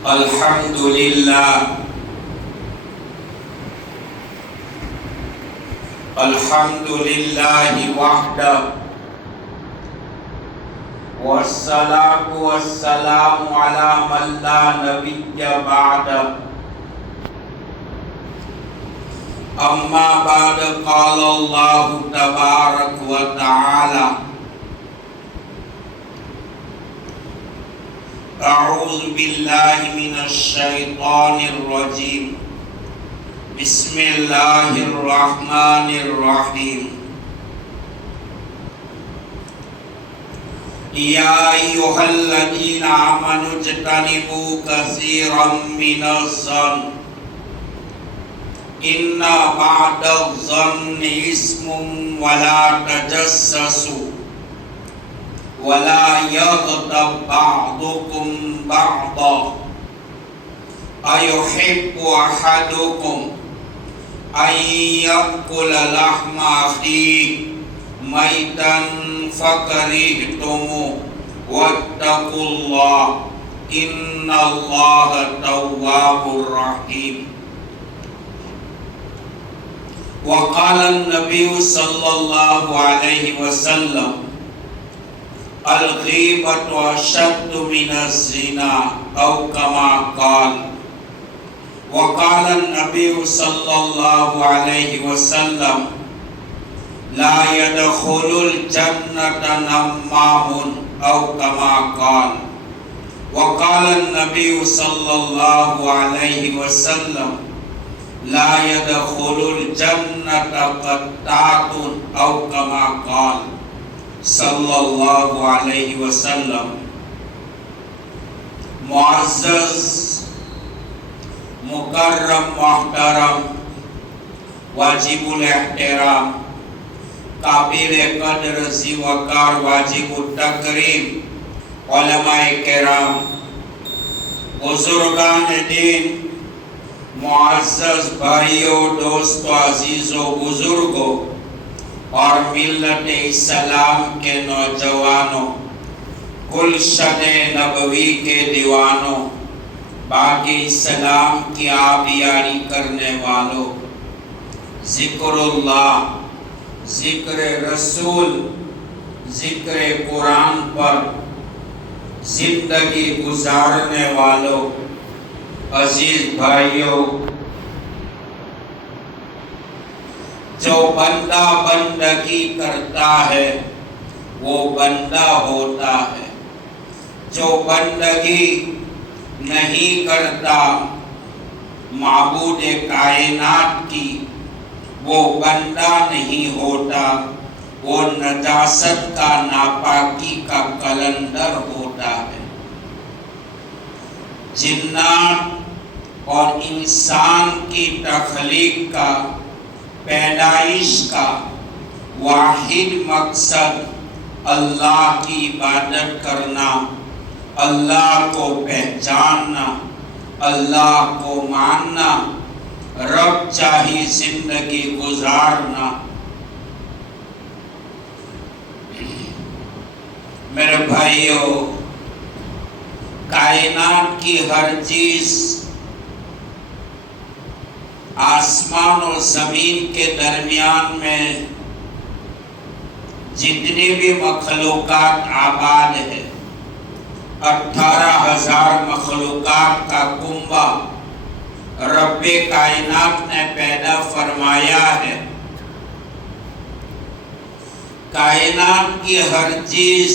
الحمد لله وحده والصلاة والسلام على من لا نبي بعده أما بعد قال الله تبارك وتعالى أعوذ بالله من الشيطان الرجيم بسم الله الرحمن الرحيم يا أيها الذين آمنوا اجتنبوا كثيرا من الظن إن بعد الظن إثم ولا تجسسوا ولا يغتب بعضكم بعضا أيحب أحدكم أن يأكل لحم أخيه ميتا فكرهتموه واتقوا الله إن الله تواب رحيم. وقال النبي صلى الله عليه وسلم الغيبة أشد من الزنا أو كما قال. وقال النبي صلى الله عليه وسلم لا يدخل الجنة نمام أو كما قال. وقال النبي صلى الله عليه وسلم لا يدخل الجنة قطاع أو كما قال صلی اللہ علیہ وسلم. معزز مکرم محترم واجب الاحترام قابل قدر ذی وقار واجب التکریم علماء کرام بزرگان دین معزز بھائیوں دوستوں عزیزوں بزرگوں اور ملت اسلام کے نوجوانوں گلشن نبوی کے دیوانوں باقی اسلام کی آبیاری کرنے والوں ذکر اللہ ذکر رسول ذکر قرآن پر زندگی گزارنے والوں عزیز بھائیوں، جو بندہ بندگی کرتا ہے وہ بندہ ہوتا ہے، جو بندگی نہیں کرتا معبود کائنات کی وہ بندہ نہیں ہوتا، وہ نجاست کا ناپاکی کا قلندر ہوتا ہے۔ جنات اور انسان کی تخلیق کا پیدائش کا واحد مقصد اللہ کی عبادت کرنا، اللہ کو پہچاننا، اللہ کو ماننا، رب چاہی زندگی گزارنا۔ میرے بھائیوں، کائنات کی ہر چیز آسمان اور زمین کے درمیان میں جتنی بھی مخلوقات آباد ہے، 18,000 مخلوقات کا کنبہ رب کائنات نے پیدا فرمایا ہے۔ کائنات کی ہر چیز،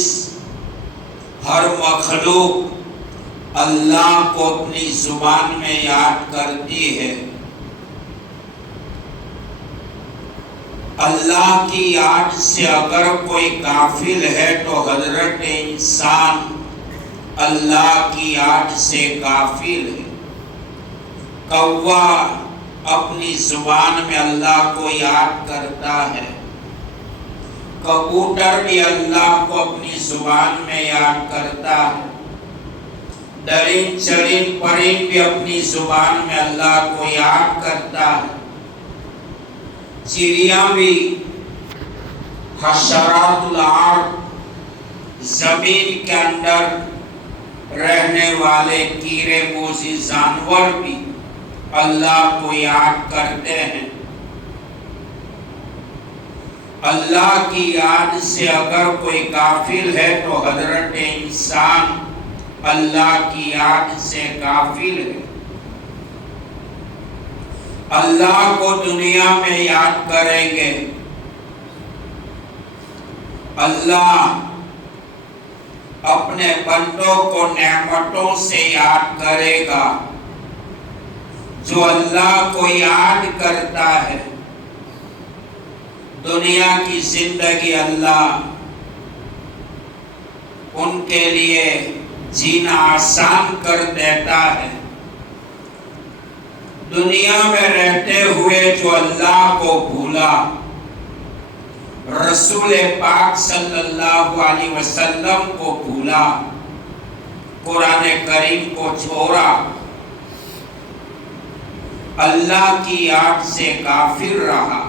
ہر مخلوق اللہ کو اپنی زبان میں یاد کرتی ہے۔ اللہ کی یاد سے اگر کوئی غافل ہے تو حضرت انسان اللہ کی یاد سے غافل ہے۔ کوا اپنی زبان میں اللہ کو یاد کرتا ہے، کبوتر بھی اللہ کو اپنی زبان میں یاد کرتا ہے، درند چرند پرند بھی اپنی زبان میں اللہ کو یاد کرتا ہے، چڑیاں بھی، حشرات الارض زمین کے اندر رہنے والے کیڑے موذی جانور بھی اللہ کو یاد کرتے ہیں۔ اللہ کی یاد سے اگر کوئی غافل ہے تو حضرت انسان اللہ کی یاد سے غافل ہے۔ اللہ کو دنیا میں یاد کریں گے، اللہ اپنے بندوں کو نعمتوں سے یاد کرے گا۔ جو اللہ کو یاد کرتا ہے دنیا کی زندگی اللہ ان کے لیے جینا آسان کر دیتا ہے۔ دنیا میں رہتے ہوئے جو اللہ کو بھولا، رسول پاک صلی اللہ علیہ وسلم کو بھولا، قرآن کریم کو چھوڑا، اللہ کی یاد سے غافل رہا،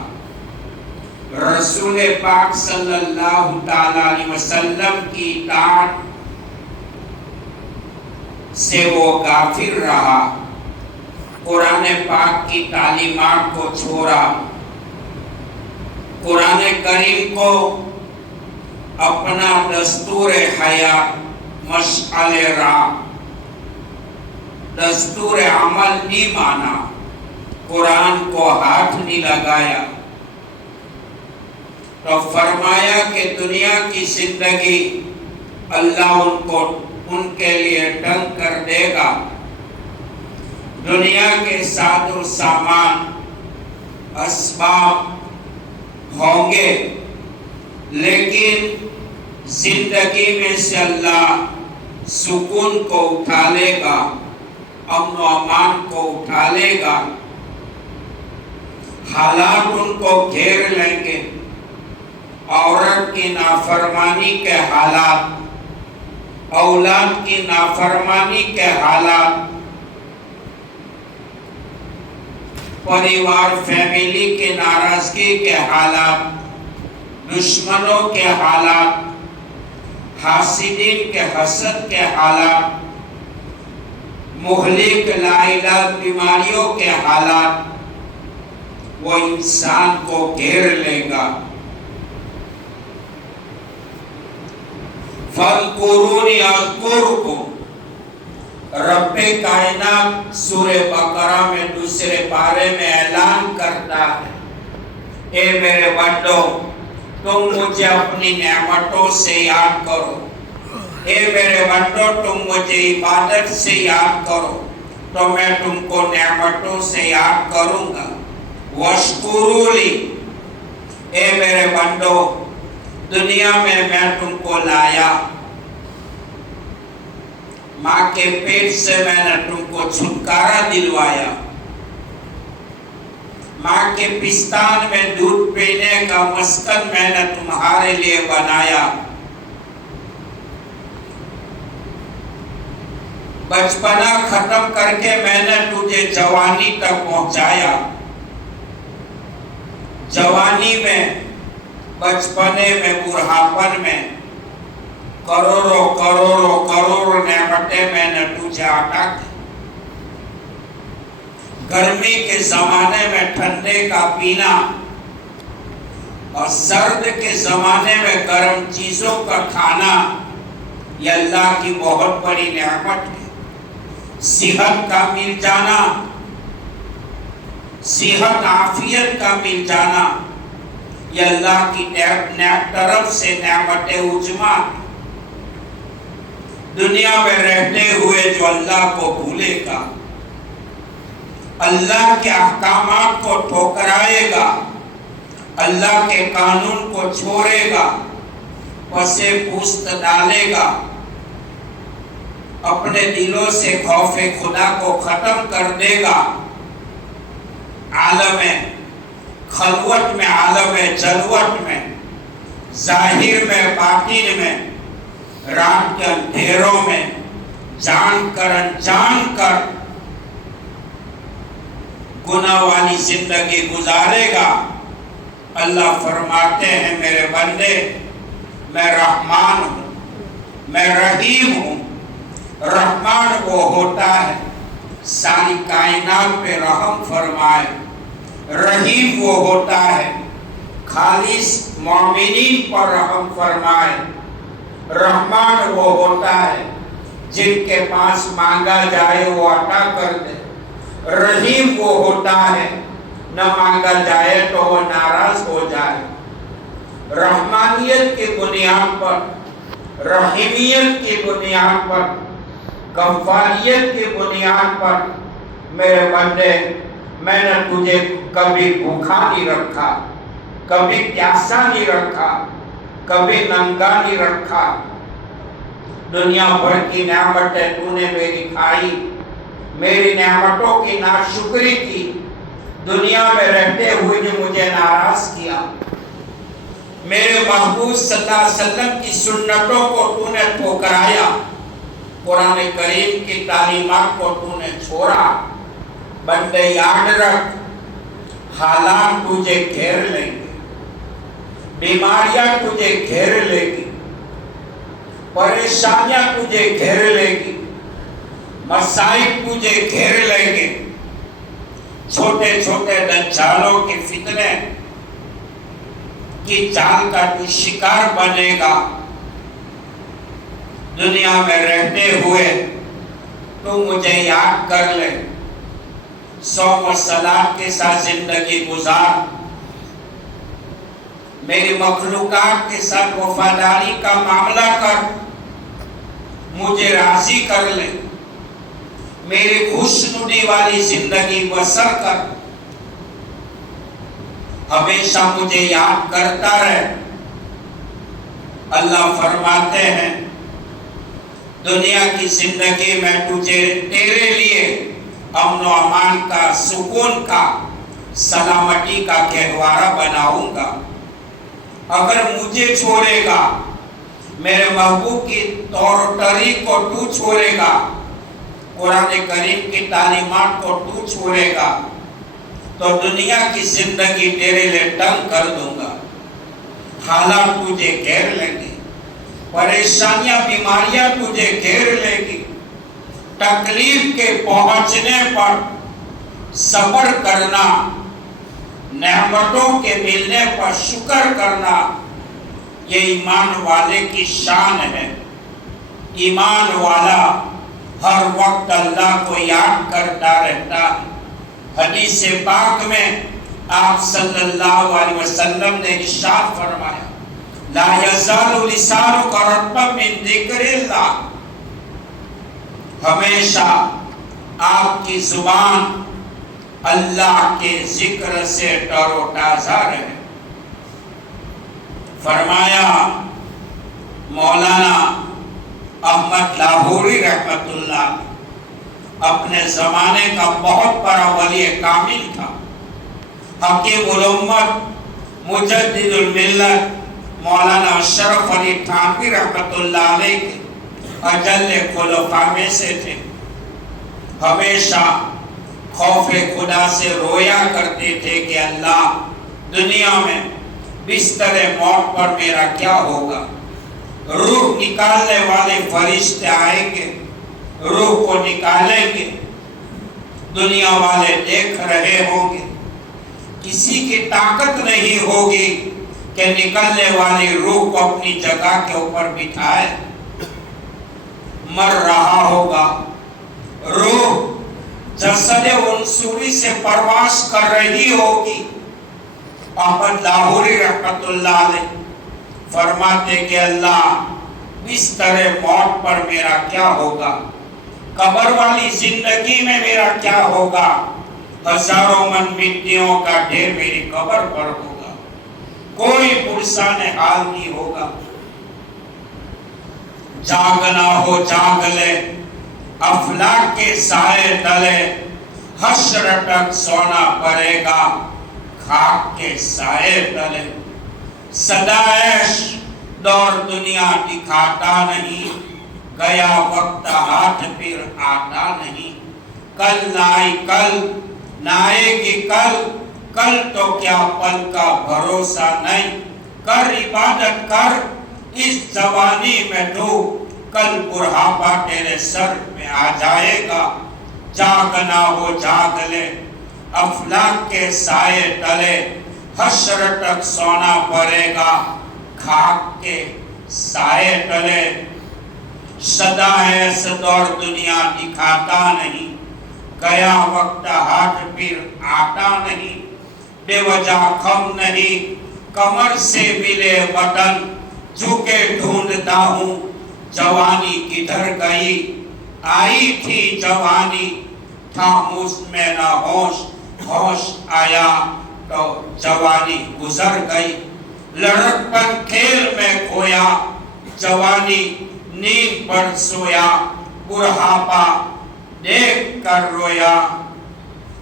رسول پاک صلی اللہ تعالی علیہ وسلم کی اطاعت سے وہ غافل رہا، قرآن پاک کی تعلیمات کو چھوڑا، قرآن کریم کو اپنا دستور حیات، مشعل راہ، دستور عمل نہیں مانا، قرآن کو ہاتھ نہیں لگایا، تو فرمایا کہ دنیا کی زندگی اللہ ان کے لیے تنگ کر دے گا، دنیا کے ساز و سامان اسباب ہوں گے، لیکن زندگی میں سے اللہ سکون کو اٹھا لے گا، امن و امان کو اٹھا لے گا، حالات ان کو گھیر لیں گے، عورت کی نافرمانی کے حالات، اولاد کی نافرمانی کے حالات، پریوار فیملی کے ناراضگی کے حالات، دشمنوں کے حالات، حاسدین کے حسد کے حالات، مہلک لاعلاج بیماریوں کے حالات، وہ انسان کو گھیر لے گا۔ فَاذْكُرُونِي أَذْكُرْكُمْ، رب کائنات سورہ بقرہ میں دوسرے پارے میں اعلان کرتا ہے، اے میرے بندو تم مجھے اپنی نعمتوں سے یاد کرو، اے میرے بندو تم مجھے عبادت سے یاد کرو تو میں تم کو نعمتوں سے یاد کروں گا۔ وَاشْكُرُوا لِي، اے میرے بندو دنیا میں تم کو لایا، ماں کے پیٹ سے میں نے تم کو چھٹکارا دلوایا، ماں کے پستان میں دودھ پینے کا مسکن میں نے تمہارے لیے بنایا، بچپنا ختم کر کے میں نے تجھے جوانی تک پہنچایا، جوانی میں، بچپنے میں، بڑھاپن میں کروڑوں کروڑوں کروڑ نعمتیں میں نے تجھے عطا کی، گرمی کے زمانے میں ٹھنڈے کا پینا اور سرد کے زمانے میں گرم چیزوں کا کھانا، یہ اللہ کی بہت بڑی نعمت ہے۔ صحت کا مل جانا، صحت عافیت کا مل جانا، یہ اللہ کی طرف سے نعمت عظمیٰ ہے۔ دنیا میں رہتے ہوئے جو اللہ کو بھولے گا، اللہ کے احکامات کو ٹھکرائے گا، اللہ کے قانون کو چھوڑے گا، پسے پوست ڈالے گا، اپنے دلوں سے خوف خدا کو ختم کر دے گا، عالم خلوت میں، عالم جلوت میں، ظاہر میں، باطن میں، رات کے اندھیروں میں جان کر انجان کر گناہ والی زندگی گزارے گا۔ اللہ فرماتے ہیں میرے بندے میں رحمان ہوں، میں رحیم ہوں، रहमान वो होता है सारी कायनात पे रहम फरमाए। रहीम वो होता है खालिस मोमिनीन पर रहम फरमाए। रहमान वो होता है जिनके पास मांगा जाए वो अता कर दे। रहीम वो होता है न मांगा जाए तो वो नाराज हो जाए। रहमानियत की बुनियाद पर, रहीमियत की बुनियाद पर, गफ्फारियत की बुनियाद पर मेरे बंदे, मैंने तुझे कभी भूखा नहीं रखा, कभी प्यासा नहीं रखा, कभी नंगा नहीं रखा। दुनिया भर की नेमतें तूने मेरी खाई, मेरी नेमतों की नाशुक्री की। दुनिया में रहते हुए ने मुझे नाराज किया। मेरे महबूब सल्लल्लाहु अलैहि वसल्लम की सुन्नतों को तूने ठुकराया। कुरान करीम की तालीमात को तूने छोड़ा। बंदे याद रख, हालात तुझे घेर लेंगे, बीमारियां तुझे घेर लेगी, परेशानियां तुझे घेर लेगी, मसाइब तुझे घेर लेंगे। छोटे छोटे दज्जालों के फितने की चाल का तू शिकार बनेगा। दुनिया में रहते हुए तू मुझे याद कर ले, सौम और सलात के साथ जिंदगी गुजार। मेरी मखलूकात के साथ वफादारी का मामला कर, मुझे राजी कर ले। मेरी खुशनुदी वाली जिंदगी बसर कर, हमेशा मुझे याद करता रहे। अल्लाह फरमाते हैं, दुनिया की जिंदगी में तुझे तेरे लिए अमन और अमान का, सुकून का, सलामती का गहवारा बनाऊंगा। अगर मुझे छोड़ेगा, मेरे महबूब की तौर तरीक को तू छोड़ेगा, कुरान करीम की तालीमात को तू छोड़ेगा, तो दुनिया की जिंदगी तेरे लिए तंग कर दूंगा। हालात तुझे घेर लेंगे, परेशानियां, बीमारियां तुझे घेर लेगी। तकलीफ के पहुंचने पर सब्र करना, नेमतों के मिलने पर शुक्र करना, ये ईमान वाले की शान है। ईमान वाला हर वक्त अल्लाह को याद करता रहता है। हदीस पाक में आप सल्लल्लाहु अलैहि वसल्लम ने इरशाद फरमाया, ला यज़ालु लिसानुका रत्बन मिन ज़िक्रिल्लाह। हमेशा आपकी जुबान अल्लाह के जिक्र से तरोताजा रहे। फरमाया मौलाना अहमद लाहौरी रहमतुल्लाह अपने जमाने का बहुत बड़ा वली कामिल था। हकीमुल उम्मत मुजद्दिदुल मिल्लत मौलाना अशरफ अली थानवी रहमतुल्लाह अलैह के अजल्ले खुलफा में से थे। हमेशा खौफे खुदा से रोया करते थे कि अल्लाह, दुनिया में बिस्तरे मौत पर मेरा क्या होगा। रूह निकालने वाले फरिश्ते आएंगे, रूह को निकालेंगे, दुनिया वाले देख रहे होंगे, किसी की ताकत नहीं होगी कि निकलने वाली रूह को अपनी जगह के ऊपर बिठाए। मर रहा होगा, रूह जसद उनसुरी से परवास कर रही होगी। अहमद लाहौरी रहमतुल्लाह अलैह फरमाते कि अल्लाह, बिस्तरे मौत पर मेरा क्या होगा, कब्र वाली जिंदगी में मेरा क्या होगा। हजारों मन मिट्टियों का ढेर मेरी कब्र पर होगा, कोई पुरसाने हाल नहीं होगा। जागना हो जाग ले, अफलाक के साए तले, हश्र तक सोना पड़ेगा खाक के साए तले। सदाएश दौर दुनिया दिखाता नहीं, गया वक्त हाथ फिर आता नहीं। कल नाई कल, नाएगी कल, कल तो क्या पल का भरोसा नहीं। कर इबादत कर इस जवानी में तू, کل بڑھاپا تیرے سر میں آ جائے گا، جاگنا ہو جاگ لے، افلاک کے سائے تلے حشر تک سونا پڑے گا، خاک کے سائے تلے سدا ایسا دور دنیا دکھاتا نہیں، گیا وقت ہاتھ پھر آتا نہیں، بے وجہ خم نہیں، کمر سے ملے وطن جھکے ڈھونڈتا ہوں، جوانی کدھر گئی، آئی تھی جوانی، تھا مجھ میں نہ ہوش، ہوش آیا تو جوانی گزر گئی، لڑک پر کھیل میں کھویا، جوانی نیند پر سویا، بڑھاپا دیکھ کر رویا،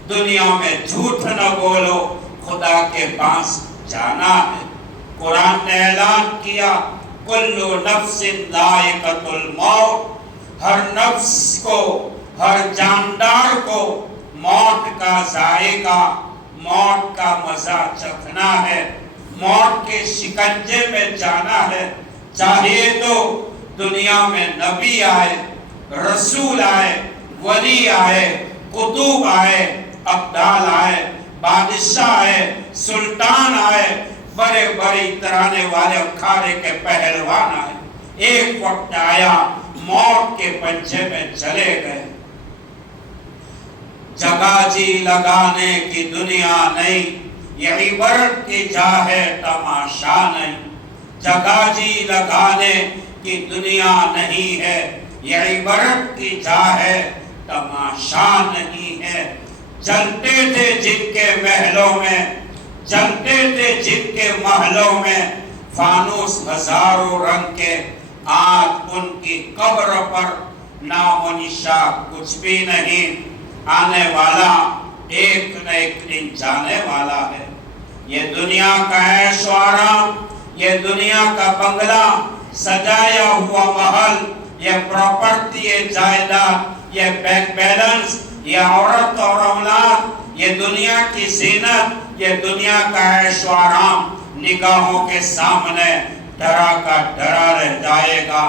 دنیا میں جھوٹ نہ بولو، خدا کے پاس جانا ہے، قرآن نے اعلان کیا کلو نفس ذائقۃ الموت، ہر نفس کو، ہر جاندار کو موت کا ذائقہ، موت کا مزہ چکھنا ہے، موت کے شکنجے میں جانا ہے، چاہیے تو دنیا میں نبی آئے، رسول آئے، ولی آئے، قطب آئے، ابدال آئے، بادشاہ آئے، سلطان آئے، بڑے بڑے ترانے والے اکھاڑے کے پہلوان آئے، ایک وقت آیا موت کے پنجے میں چلے گئے، جگہ جی لگانے کی دنیا نہیں، یہ عبرت کی جا ہے تماشا نہیں، جگہ جی لگانے کی دنیا نہیں ہے، یہ عبرت کی جا ہے تماشا نہیں ہے، جلتے تھے جن کے محلوں میں، جلتے تھے جن کے محلوں میں، فانوس ہزاروں رنگ کے، آج ان کی قبر پر نام و نشان کچھ بھی نہیں، آنے والا ایک نہ ایک دن جانے والا ہے، یہ دنیا کا عیش و آرام، یہ دنیا کا بنگلہ، سجایا ہوا محل، یہ پراپرٹی، یہ جائیداد، یہ بینک بیلنس، یہ عورت اور اولاد، یہ دنیا کی زینت، یہ دنیا کا عیش و آرام نگاہوں کے سامنے ڈرا کا ڈرا رہ جائے گا،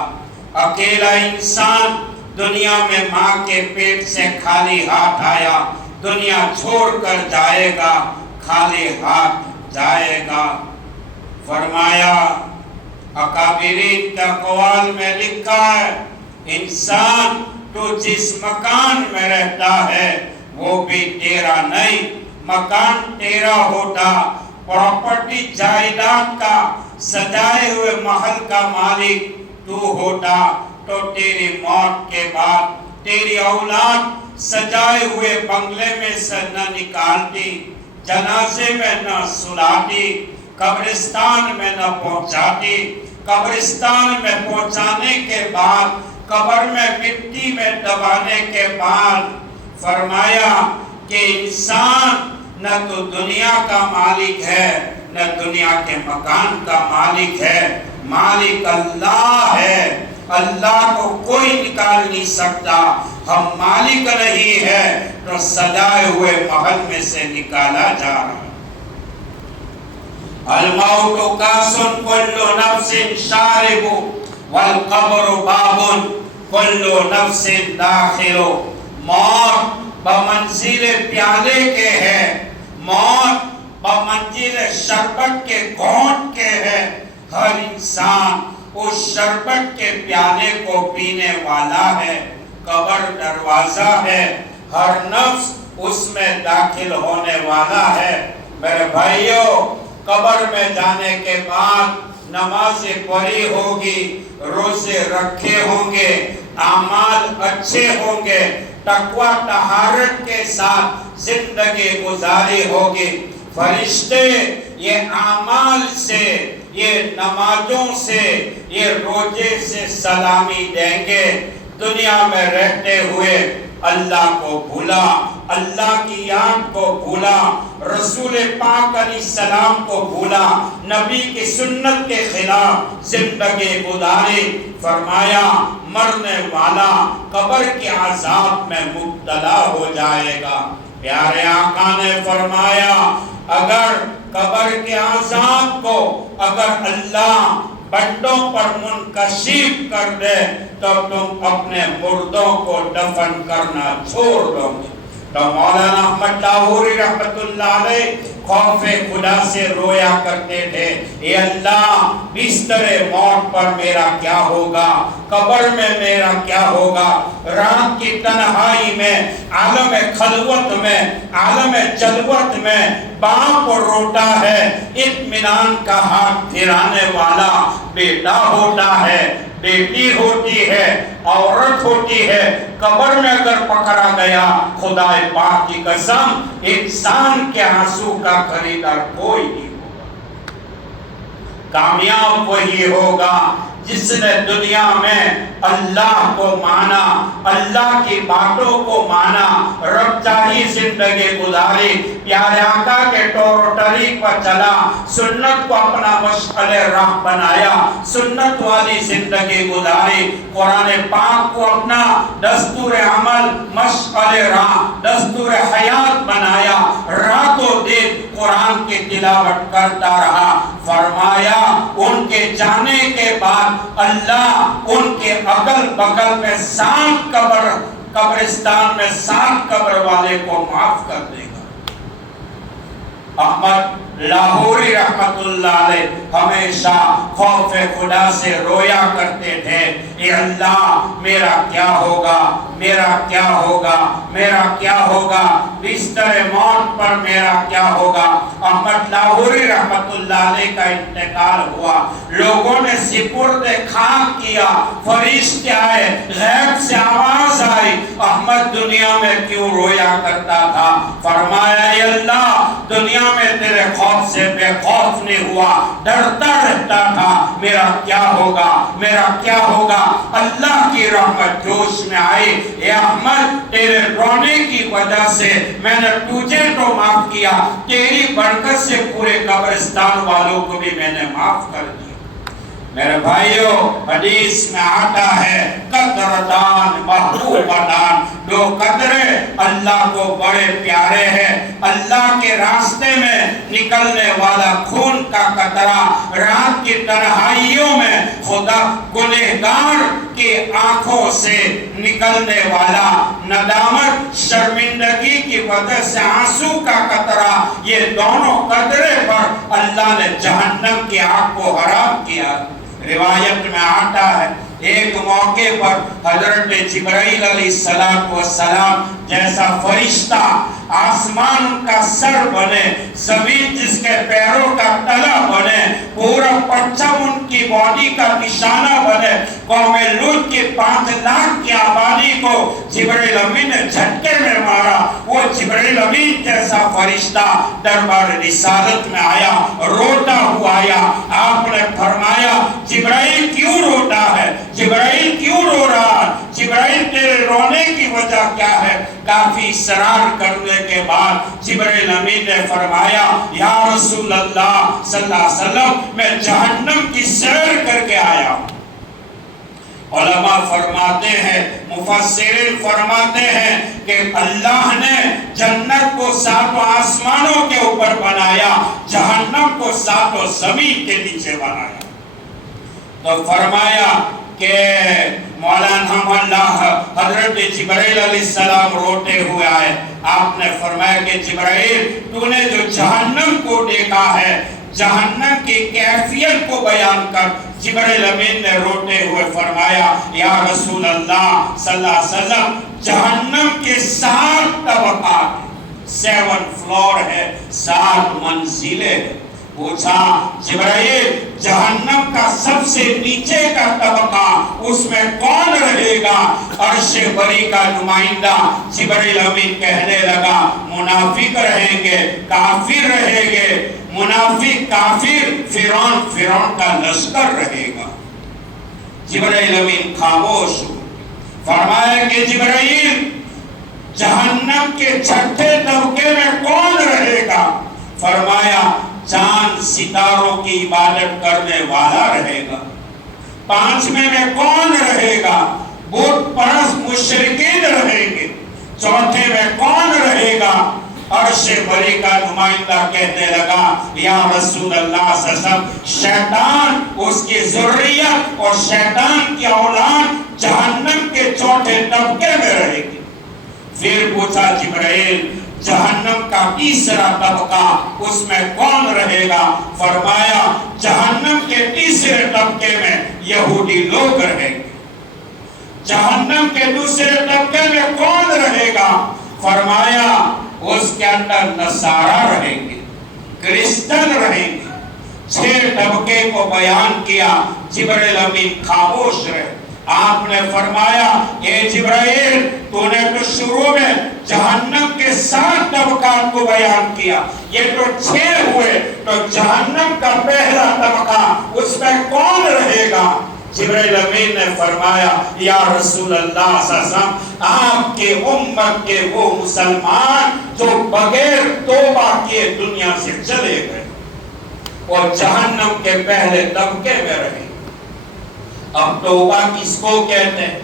اکیلا انسان دنیا میں ماں کے پیٹ سے خالی ہاتھ آیا، دنیا چھوڑ کر جائے گا، خالی ہاتھ جائے گا، فرمایا اکابرین کے اقوال میں لکھا ہے، انسان تو جس مکان میں رہتا ہے وہ بھی تیرا نہیں، مکان تیرا ہوتا، پراپرٹی جائیداد کا، سجائے ہوئے محل کا مالک تو ہوتا، تو تیری موت کے بعد تیری اولاد سجائے ہوئے بنگلے میں سے نہ نکالتی، جنازے میں نہ سلاتی، قبرستان میں نہ پہنچاتی، قبرستان میں پہنچانے کے بعد قبر میں مٹی میں دبانے کے بعد فرمایا کہ انسان نہ تو دنیا کا مالک ہے، نہ دنیا کے مکان کا مالک ہے، مالک اللہ ہے، اللہ کو کوئی نکال نہیں سکتا، ہم مالک نہیں ہے تو سجائے ہوئے محل میں سے نکالا جا رہا ہے، الموت کاس کل نفس شارب والقبر باب کل نفس داخل، موت بمنزل پیالے کے ہے، موت بمنزل شربت کے گھونٹ کے ہے، ہر انسان اس شربت کے پیالے کو پینے والا ہے، قبر دروازہ ہے، ہر نفس اس میں داخل ہونے والا ہے، میرے بھائیوں قبر میں جانے کے بعد نمازیں پڑھی ہوگی، روزے رکھے ہوں گے، اعمال اچھے ہوں گے، تقوی طہارت کے ساتھ زندگی گزاری ہوگی، فرشتے یہ اعمال سے، یہ نمازوں سے، یہ روزے سے سلامی دیں گے، دنیا میں رہتے ہوئے اللہ کو بھولا، اللہ کی یاد کو بھولا، رسول پاک علیہ السلام کو بھولا، نبی کی سنت کے خلاف زندگی گزاری، فرمایا مرنے والا قبر کے عذاب میں مبتلا ہو جائے گا، پیارے آقا نے فرمایا اگر قبر کے عذاب کو اگر اللہ बंदों पर मुनकशिफ कर दे तो तुम अपने मुर्दों को दफन करना छोड़ दोगे। तो मौलाना अहमद लाहौरी रहमतुल्लाह अलैह खौफे खुदा से रोया करते थे, ये अल्लाह बिस्तरे मौत पर मेरा क्या होगा, कब्र में मेरा क्या होगा, रात की तन्हाई में, आलम खलवत में, आलम जलवत में बाप रोता है, इत्मीनान का हाथ फिराने वाला बेटा होता है, बेटी होती है, औरत होती है। कब्र में अगर पकड़ा गया, खुदा पाक की कसम, इंसान के आंसू का खरीदार कोई नहीं होगा। कामयाब वही होगा जिसने दुनिया में अल्लाह को माना, अल्लाह की बातों को माना, रब्ताही जिंदगी गुजारी, प्यारे आका के तौर तरीक पर चला, सुन्नत को अपना मशअले राह बनाया, सुन्नत वाली जिंदगी गुजारी, कुरान पाक को अपना दस्तूर अमल, मशअले राह, दस्तूर हयात बनाया, रातों दिन कुरान की तिलावत करता रहा। फरमाया उनके जाने के बाद अल्लाह उनके अगल बगल में 7 कब्रिस्तान में 7 कब्र वाले को माफ कर देगा। अहमद लाहौरी रहमतुल्लाह अलैह हमेशा खौफे खुदा से रोया करते थे, ये अल्लाह मेरा क्या होगा, मेरा क्या होगा, मेरा क्या होगा, बिस्तर मौत पर मेरा क्या होगा। अहमद लाहौरी रहमतुल्लाह अलैह का इंतकाल हुआ, लोगों ने सिपुर्दे खाक किया, फरिश्ते आए, गैब से आवाज आई, अहमद दुनिया में क्यों रोया करता था। फरमाया ये अल्लाह दुनिया में तेरे खौफ से बेखौफ नहीं हुआ, डरता रहता था, मेरा क्या होगा, मेरा क्या होगा। अल्लाह की रहमत जोश में आई, ए अहमद तेरे रोने की वजह से मैंने तुझे तो माफ किया, तेरी बरकत से पूरे कब्रिस्तान वालों को भी मैंने माफ कर दिया। मेरे भाइयों, हदीस में आता है कदरदान महबूबदान, 2 कदरे अल्लाह को बड़े प्यारे हैं। अल्लाह के रास्ते में निकलने वाला खून का कतरा, रात की तन्हाइयों में खुदा गुनहगार की आंखों से निकलने वाला नदामत, शर्मिंदगी की वजह से आंसू का कतरा, ये दोनों कतरे पर अल्लाह ने जहन्नम की आग को हराम किया। रिवायत में आता है एक मौके पर हजरत जिब्राइल अलैहिस्सलाम जैसा फरिश्ता, आसमान का सर बने, जमीन जिसके पैरों का तला बने, पूरा पश्चिम उनकी बॉडी का निशाना बने, कौम लूत की 5 लाख की आबादी को जिब्राइल अमीन ने झटके में मारा। वो जिब्राइल अमीन जैसा फरिश्ता दरबार रिसालत में आया, रोता हुआ आया। आपने फरमाया जिब्राइल क्यों रोता है, जिब्राइल क्यों रो रहा है, जिब्राइल तेरे रोने की वजह क्या है। काफी इसरार करने के बाद जिब्राइल अमीन ने फरमाया या रसूल अल्लाह सल्लल्लाहु अलैहि वसल्लम मैं जहन्नम की सैर करके आया हूं। उलमा फरमाते हैं, मुफस्सिरीन फरमाते हैं कि अल्लाह ने जन्नत को 7 आसमानों के ऊपर बनाया, जहन्नम को 7 जमीन के नीचे बनाया। तो फरमाया कि मौलाना हजरत जिब्राइल अलैहिस्सलाम रोते हुए आए। आपने फरमाया कि जिब्राइल तूने जो जहन्नम को देखा है, जहन्नम की कैफियत को बयान कर। जिब्राइल अमीन ने रोते हुए फरमाया या रसूल अल्लाह सल्लल्लाहु अलैहि वसल्लम जहन्नम के 7 तबका, 7 फ्लोर है, 7 मंजिलें हैं। पूछा जिब्राइल जहन्नम का सबसे नीचे का तबका उसमें कौन रहेगा। अर्शे बरी का नुमाइंदा जिब्राइल अमीन कहने लगा मुनाफिक रहेंगे, काफिर रहेंगे, मुनाफिक काफिर, फिरौन का लश्कर रहेगा। जिब्राइल अमीन खामोश हुए। फरमाया कि जिब्राइल जहन्नम के 6ठे तबके में कौन रहेगा। फरमाया चांद सितारों की इबादत करने वाला रहेगा। 5वें में कौन रहेगा, बुत परस्त मुशरिकीन रहेंगे। 4थे में कौन रहेगा, عرش بری کا نمائندہ کہنے لگا یا رسول اللہ صلی اللہ علیہ وسلم، شیطان، اس کی ذریت اور شیطان کی اولاد جہنم کے چوتھے طبقے میں رہے گی۔ پھر پوچھا جبرائیل جہنم کا تیسرا طبقہ اس میں کون رہے گا؟ فرمایا جہنم کے تیسرے طبقے میں یہودی لوگ رہیں گے۔ جہنم کے دوسرے طبقے میں کون رہے گا؟ فرمایا اس کے اندر نصارہ رہیں گے، کرسچن رہیں گے۔ 6 طبقے کو بیان کیا۔ جبرائیل امین خاموش رہے۔ آپ نے فرمایا اے جبرائیل، تو نے تو شروع میں جہنم کے 7 طبقات کو بیان کیا، یہ تو 6 ہوئے، تو جہنم کا پہلا طبقہ اس میں کون رہے گا؟ جبرائیل امین نے فرمایا یا رسول اللہ صلی اللہ علیہ وسلم، آپ کے امت کے وہ مسلمان جو بغیر توبہ کیے دنیا سے چلے گئے اور جہنم کے پہلے طبقے میں رہے۔ اب توبہ کس کو کہتے ہیں؟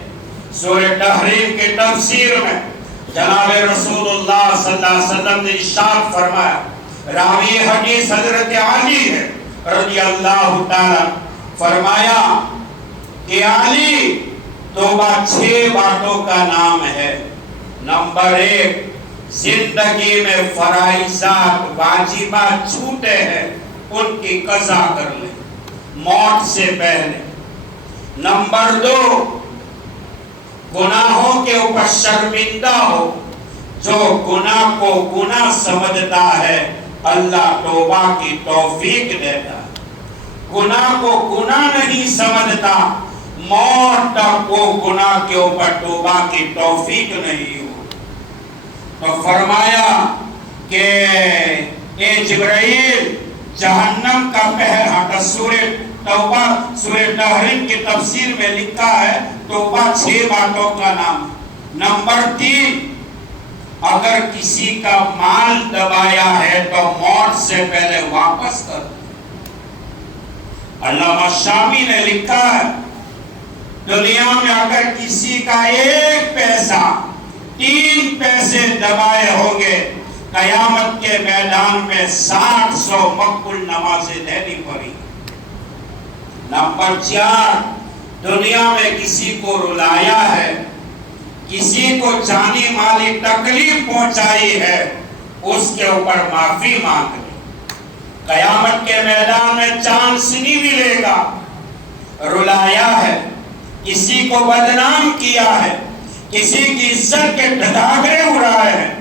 سورہ تحریم کے تفسیر میں جناب رسول اللہ صلی اللہ علیہ وسلم نے ارشاد فرمایا، راوی حدیث حضرت علی ہے رضی اللہ تعالی، فرمایا کہ علی توبہ 6 باتوں کا نام ہے۔ نمبر 1، زندگی میں فرائضات واجبات چھوٹے ہیں ان کی قضا کر لیں موت سے پہلے۔ نمبر 2، گناہوں کے اوپر شرمندہ ہو، جو گناہ کو گناہ سمجھتا ہے اللہ توبہ کی توفیق دیتا ہے، گناہ کو گناہ نہیں سمجھتا موت تک وہ گناہ کے اوپر توبہ کی توفیق نہیں ہو۔ تو فرمایا کہ اے جبرائیل جہنم کا پہلا سورہ توبہ سورہ تحریم کی تفسیر میں لکھا ہے توبہ 6 باتوں کا نام۔ نمبر 3، اگر کسی کا مال دبایا ہے تو موت سے پہلے واپس کر۔ علامہ شامی نے لکھا ہے دنیا میں اگر کسی کا 1 پیسہ 3 پیسے دبائے ہوں گے، قیامت کے میدان میں 700 مقبول نمازیں دینی پڑی۔ نمبر 4، دنیا میں کسی کو رلایا ہے، کسی کو جانی مالی تکلیف پہنچائی ہے، اس کے اوپر معافی مانگ لے، قیامت کے میدان میں چانس نہیں ملے گا۔ رلایا ہے، کسی کو بدنام کیا ہے، کسی کی عزت کے ڈھاگرے اڑائے ہیں،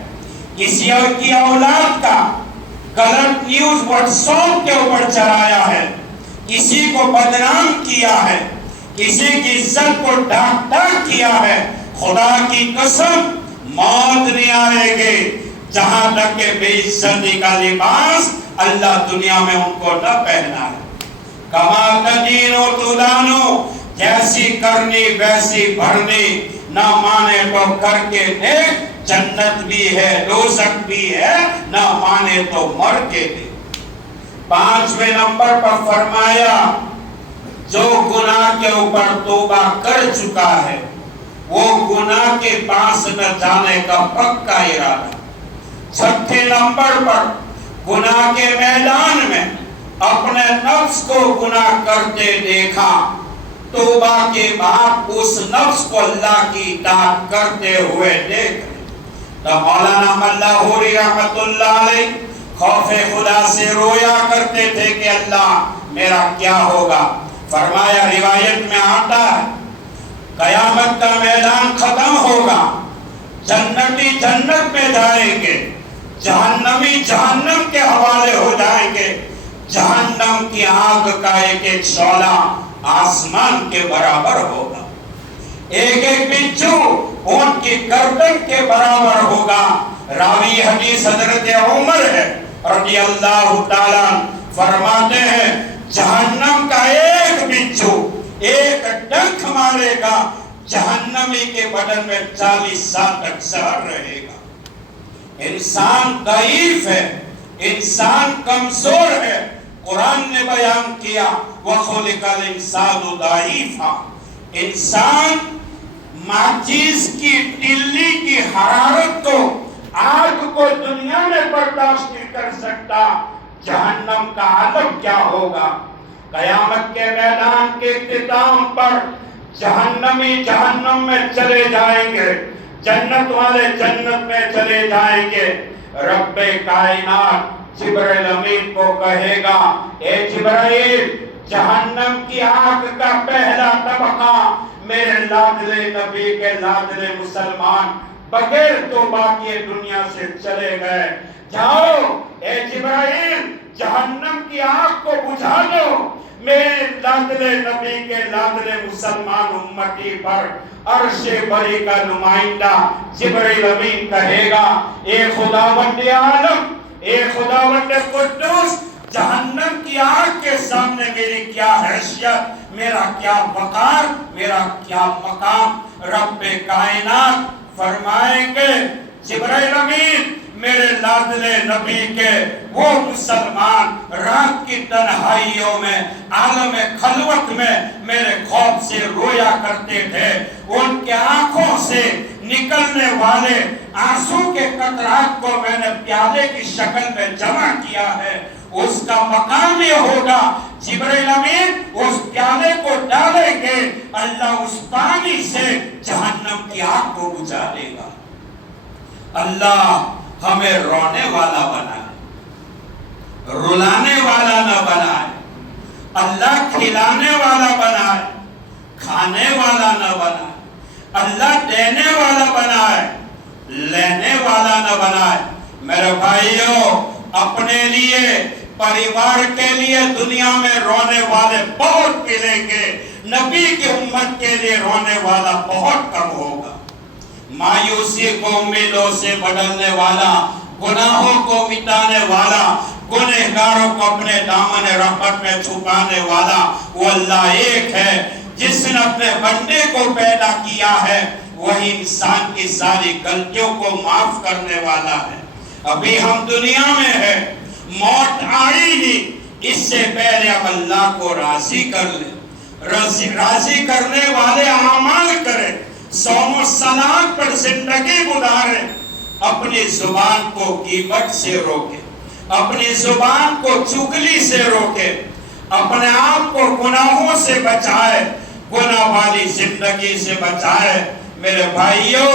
کسی اور کی اولاد کا غلط نیوز واٹس ایپ کے اوپر چلایا ہے، کسی کو بدنام کیا ہے، کسی کی عزت کو ڈاک کیا ہے، خدا کی قسم موت نہیں آئے گی جہاں تک کہ بے عزتی کا لباس اللہ دنیا میں ان کو نہ پہنا ہے۔ کما تدین و تدانو، جیسی کرنی ویسی بھرنی، نہ مانے تو کر کے دیکھ، جنت بھی ہے دوزخ بھی ہے، نہ مانے تو مر کے دیکھ۔ 5ویں نمبر پر فرمایا جو گناہ کے اوپر توبہ کر چکا ہے وہ گناہ کے پاس نہ جانے کا پکا ارادہ۔ 6 نمبر پر گناہ کے میدان میں اپنے نفس کو گناہ کرتے دیکھا، توبہ کے بعد اس نفس کو اللہ کی اطاعت کرتے ہوئے دیکھ۔ تو مولانا ملاحوری رحمت اللہ علیہ خوف خدا سے رویا کرتے تھے کہ اللہ میرا کیا ہوگا۔ فرمایا روایت میں آتا ہے قیامت کا میدان ختم ہوگا، جنتی جنت میں جائیں گے، جہنمی جہنم کے حوالے ہو جائیں گے، جہنم کی آگ کا ایک ایک شعلہ آسمان کے برابر ہوگا، ایک ایک بچھو ان کی گردن کے برابر ہوگا۔ راوی حدیث حضرت عمر ہے رضی اللہ تعالیٰ فرماتے ہیں جہنم کا ایک بچھو ایک ڈنک مارے گا، جہنمی کے بدن میں 40 سال تک زہر رہے گا۔ انسان ضعیف ہے، انسان کمزور ہے، قرآن نے بیان کیا وَخُلِقَ الْإِنسَانُ ضَعِيفًا، انسان ماچیز کی تلی کی حرارت کو، آگ کو دنیا میں सकता, जहन्नम का आलम क्या होगा। कयामत के मैदान के इख्तिताम पर जहन्नमी जहन्नम में चले जाएंगे, जन्नत वाले जन्नत में चले जाएंगे। रब्बे कायनात जिब्राइल अमीन को कहेगा, ए जिब्राइल, जहन्नम की आग का पहला तबका मेरे लाडले नबी के लाडले मुसलमान बगैर तौबा किए दुनिया से चले गए। जाओ ए जिब्राइल, जहन्नम की आग को बुझा दो। मेरे लाडले नबी के लाडले मुसलमान उम्मती पर अर्शे बरी का नुमाइंदा जिब्राइल अमीन कहेगा, ए खुदावंद आलम, ए खुदावंद कुद्दूस, जहन्नम की आग के सामने मेरी क्या हैसियत, मेरा क्या वकार, मेरा क्या मकाम। रब्बे कायनात फरमाएंगे, जिब्राइल अमीन, मेरे लाडले नबी के वो मुसलमान रात की तन्हाइयों में, आलम खलवत में मेरे खौफ से रोया करते थे। उनके आंखों से निकलने वाले आंसू के कतरात को मैंने प्याले की शक्ल में जमा किया है। उसका मकाम ये होगा, जिब्राइल अमीन उस प्याले को डालेंगे, अल्लाह उस पानी से जहन्नम की आग को बुझा देगा। अल्लाह हमें रोने वाला बनाए, रुलाने वाला न बनाए। अल्लाह खिलाने वाला बनाए, खाने वाला न बनाए। अल्लाह देने वाला बनाए, लेने वाला न बनाए। मेरे भाइयों, अपने लिए, परिवार के लिए दुनिया में रोने वाले बहुत मिलेंगे, नबी की उम्मत के लिए रोने वाला बहुत कम होगा। मायूसी को उम्मीदों से बदलने वाला, गुनाहों को मिटाने वाला, गुनहगारों को अपने दामन रहमत में छुपाने वाला वो अल्लाह एक है। जिसने अपने बंदे को पैदा किया है वही इंसान की सारी गलतियों को माफ करने वाला है। अभी हम दुनिया में है, मौत आई ही, इससे पहले हम अल्लाह को राजी कर ले, राजी करने वाले अमाल करें, सौम सलात पर जिंदगी गुजारे, अपनी जुबान को गिबत से रोके, अपनी जुबान को चुगली से रोके, अपने आप को गुनाहों से बचाए, गुनाह वाली जिंदगी से बचाए। मेरे भाइयों,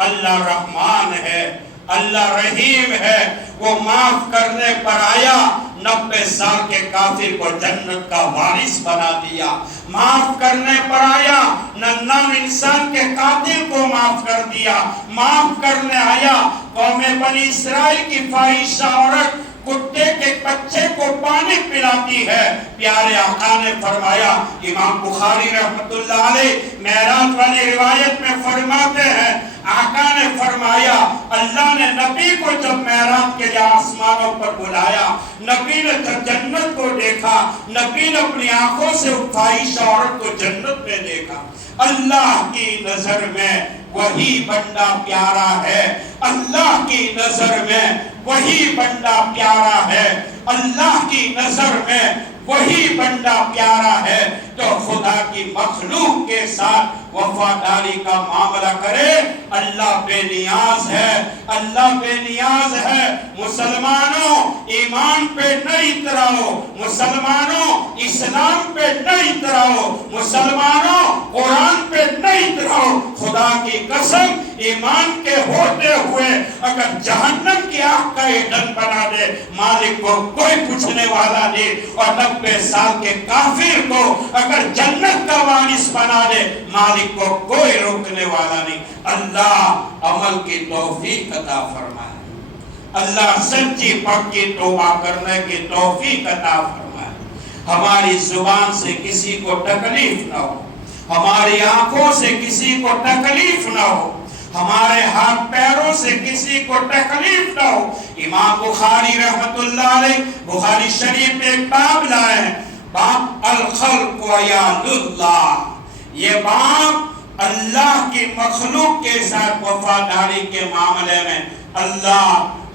अल्लाह रहमान है, अल्लाह रहीम है। वो माफ करने पर आया, 90 साल के काफिर को जन्नत का वारिस बना दिया। माफ करने पर आया, नन्ना इंसान के कातिल को माफ कर दिया। माफ करने आया, कौम बनी इस्राइल की फाहिशा औरत कुत्ते के बच्चे को पानी पिलाती है। प्यारे आका ने फरमाया, इमाम बुखारी रहमतुल्लाह अलैह मेराज वाली रिवायत में फरमाते हैं, आका ने फरमाया, अल्लाह ने नबी को जब मेराज के लिए आसमानों पर बुलाया, नबी ने जब जन्नत को देखा, नबी ने अपनी आंखों से उठाई औरत को जन्नत में देखा। अल्लाह की नजर में वही बंदा प्यारा है, अल्लाह की नजर में वही बंदा प्यारा है, अल्लाह की नजर में वही बंदा प्यारा है। तो खुदा की मखलूक के साथ वफादारी का मामला करे। अल्लाह बेनियाज है, अल्लाह बेनियाज है। मुसलमानों, ईमान पे नहीं इतराओ, मुसलमानों इस्लाम पे नहीं इतराओ, मुसलमानों कुरान पे नहीं इतराओ। खुदा की कसम, ईमान के होते हुए अगर जहन्नम की आग का ईंधन बना दे, मालिक को कोई पूछने वाला नहीं। और 90 साल के काफिर को अगर जन्नत का वारिस बना दे, मालिक को कोई रोकने वाला नहीं। अल्लाह अमल की तौफीक अता फरमाए, अल्लाह सच्ची पक्की तौबा करने की तौफीक अता फरमाए। हमारी जुबान से किसी को तकलीफ ना हो, हमारी आंखों से किसी को तकलीफ ना हो, हमारे हाथ पैरों से किसी को तकलीफ ना हो। इमाम बुखारी रहमतुल्लाह अलैह बुखारी शरीफ में एक बाब लाए हैं, बाब अल खल्क व यादुल्लाह। ये बाब अल्लाह की मखलूक के साथ वफादारी के मामले में अल्लाह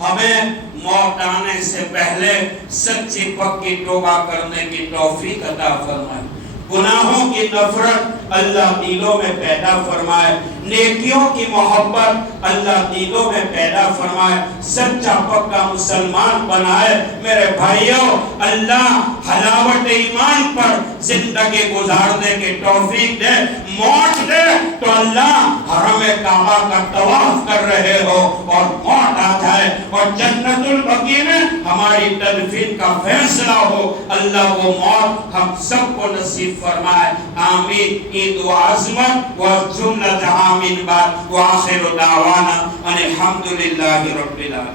हमें मौत आने से पहले सच्ची पक्की तौबा करने की तौफीक अता फरमाए। गुनाहों की नफरत अल्लाह दिलों में पैदा फरमाए, नेकियों की मोहब्बत अल्लाह दिलों में पैदा फरमाए, सच्चा पक्का मुसलमान बनाए। मेरे भाइयों, अल्लाह हलावत ईमान पर जिंदगी गुजारने की तौफीक दे। मौत दे तो अल्लाह हरम काबा का तवाफ कर रहे हो और मौत आ जाए और जन्नतुल बकी में हमारी तदफीन का फैसला हो, अल्लाह वो मौत हम सबको नसीब फरमाए। आमीन। ईद व अज़मत व जुमला आमीन बाद व आखिर दावाना अनिल हम्दुलिल्लाहि रब्बिल आलमीन।